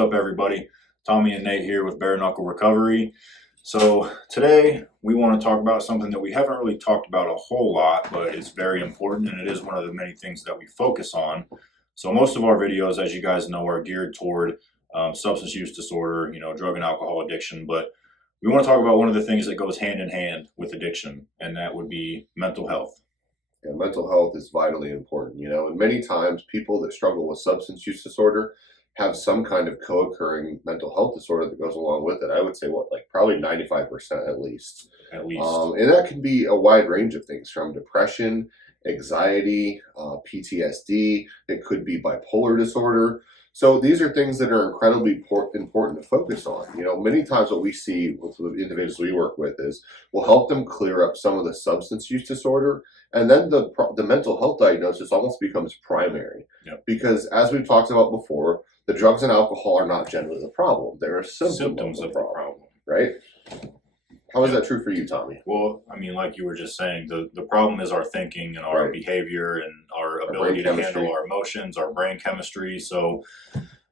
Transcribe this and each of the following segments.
up, everybody? Tommy and Nate here with Bare Knuckle Recovery. So today we want to talk about something that we haven't really talked about a whole lot, but it's very important, and it is one of the many things that we focus on. So most of our videos, as you guys know, are geared toward substance use disorder, drug and alcohol addiction. But we want to talk about one of the things that goes hand in hand with addiction, and that would be mental health. Yeah, mental health is vitally important, and many times people that struggle with substance use disorder have some kind of co-occurring mental health disorder that goes along with it. I would say probably 95% at least. At least. And that can be a wide range of things, from depression, anxiety, PTSD. It could be bipolar disorder. So these are things that are incredibly important to focus on. Many times what we see with the individuals we work with is we'll help them clear up some of the substance use disorder, and then the mental health diagnosis almost becomes primary. Yep. Because as we've talked about before, the drugs and alcohol are not generally the problem. They are symptoms of the problem, right? How is that true for you, Tommy? Well, like you were just saying, the problem is our thinking and our behavior and our ability to handle our emotions, our brain chemistry. So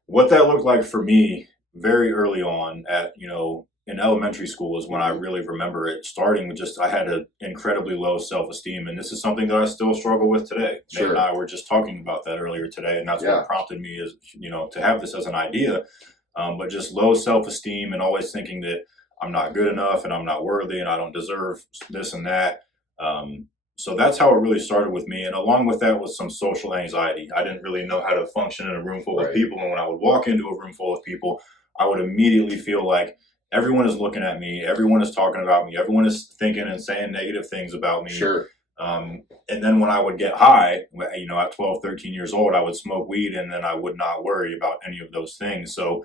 what that looked like for me very early on in elementary school is when I really remember it starting with I had an incredibly low self-esteem. And this is something that I still struggle with today. Sure. Nate and I were just talking about that earlier today. And that's what prompted me is, to have this as an idea. But just low self-esteem and always thinking that I'm not good enough and I'm not worthy and I don't deserve this and that. So that's how it really started with me. And along with that was some social anxiety. I didn't really know how to function in a room full of people. And when I would walk into a room full of people, I would immediately feel like everyone is looking at me. Everyone is talking about me. Everyone is thinking and saying negative things about me. Sure. And then when I would get high, at 12, 13 years old, I would smoke weed and then I would not worry about any of those things. So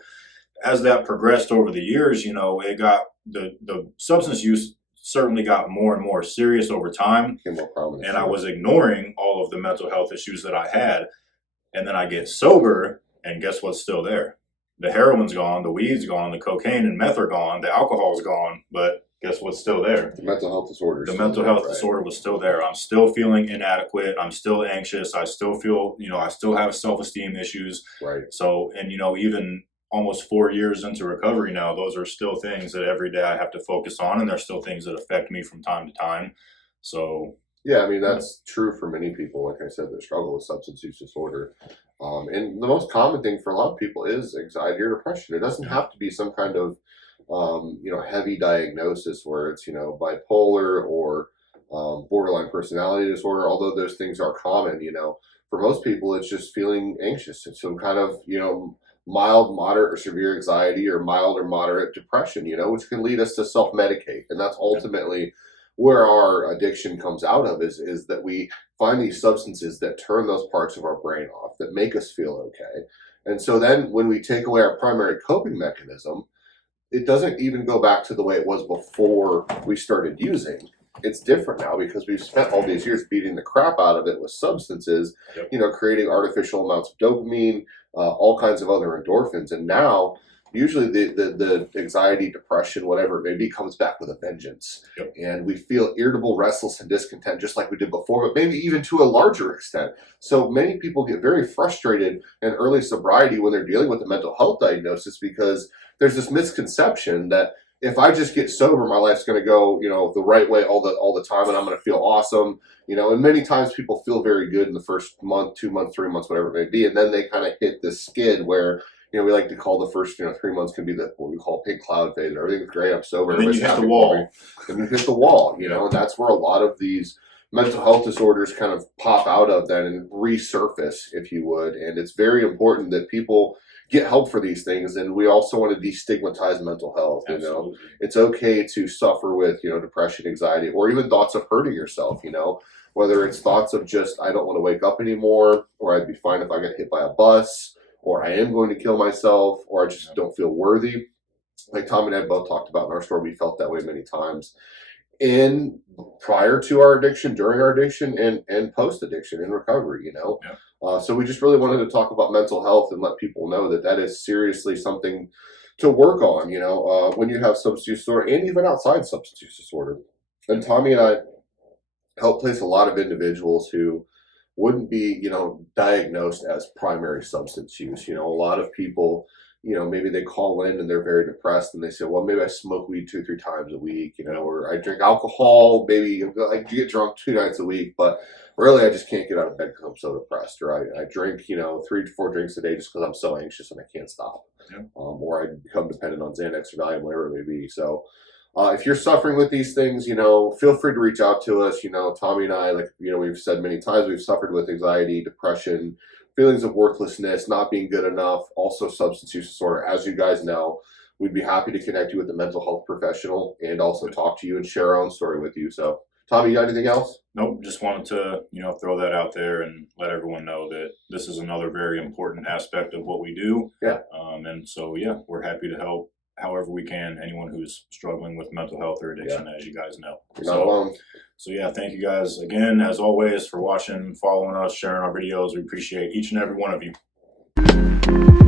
as that progressed over the years, it got the substance use certainly got more and more serious over time. More prominent, and I was ignoring all of the mental health issues that I had. And then I get sober, and guess what's still there? The heroin's gone, the weed's gone, the cocaine and meth are gone, the alcohol's gone, but guess what's still there? The mental health disorder. The mental health disorder was still there. I'm still feeling inadequate. I'm still anxious. I still feel, I still have self-esteem issues. Right. So, and even almost 4 years into recovery now, those are still things that every day I have to focus on, and they're still things that affect me from time to time. So yeah, that's true for many people, like I said, that struggle with substance use disorder. And the most common thing for a lot of people is anxiety or depression. It doesn't have to be some kind of heavy diagnosis where it's bipolar or borderline personality disorder, although those things are common. For most people it's just feeling anxious. It's some kind of mild, moderate, or severe anxiety, or mild or moderate depression, which can lead us to self-medicate. And that's ultimately where our addiction comes out of, is that we find these substances that turn those parts of our brain off, that make us feel okay. And so then when we take away our primary coping mechanism, it doesn't even go back to the way it was before we started using. It's different now because we've spent all these years beating the crap out of it with substances, creating artificial amounts of dopamine, all kinds of other endorphins. And now usually the anxiety, depression, whatever it may be, comes back with a vengeance. Yep. And we feel irritable, restless, and discontent just like we did before, but maybe even to a larger extent. So many people get very frustrated in early sobriety when they're dealing with a mental health diagnosis, because there's this misconception that if I just get sober, my life's going to go, the right way all the time, and I'm going to feel awesome. And many times people feel very good in the first month, 2 months, 3 months, whatever it may be, and then they kind of hit this skid where, we like to call the first, 3 months can be what we call pink cloud phase. Everything's great, I'm sober. And then you hit the wall. And you hit the wall, and that's where a lot of these mental health disorders kind of pop out of then and resurface, if you would. And it's very important that people get help for these things. And we also want to destigmatize mental health. Absolutely. It's okay to suffer with, depression, anxiety, or even thoughts of hurting yourself, whether it's thoughts of just, I don't want to wake up anymore, or I'd be fine if I get hit by a bus, or I am going to kill myself, or I just don't feel worthy. Like Tom and I both talked about in our story, we felt that way many times. In prior to our addiction, during our addiction, and post addiction in recovery, So we just really wanted to talk about mental health and let people know that is seriously something to work on, when you have substance use disorder, and even outside substance use disorder. And Tommy and I help place a lot of individuals who wouldn't be, diagnosed as primary substance use. A lot of people you know, maybe they call in and they're very depressed and they say, well, maybe I smoke weed 2 or 3 times a week, you know, or I drink alcohol, maybe I get drunk 2 nights a week, but really I just can't get out of bed because I'm so depressed, or I drink, you know, 3 to 4 drinks a day just because I'm so anxious and I can't stop. Yeah. Or I become dependent on Xanax or Valium, whatever it may be. So if you're suffering with these things, you know, feel free to reach out to us. You know, Tommy and I, like, you know, we've said many times, we've suffered with anxiety, depression, feelings of worthlessness, not being good enough, also substance use disorder. As you guys know, we'd be happy to connect you with a mental health professional and also talk to you and share our own story with you. So, Tommy, you got anything else? Nope, just wanted to, you know, throw that out there and let everyone know that this is another very important aspect of what we do. Yeah. And so, yeah, we're happy to help however we can anyone who's struggling with mental health or addiction, as you guys know. You're not alone. So, yeah, thank you guys again, as always, for watching, following us, sharing our videos. We appreciate each and every one of you.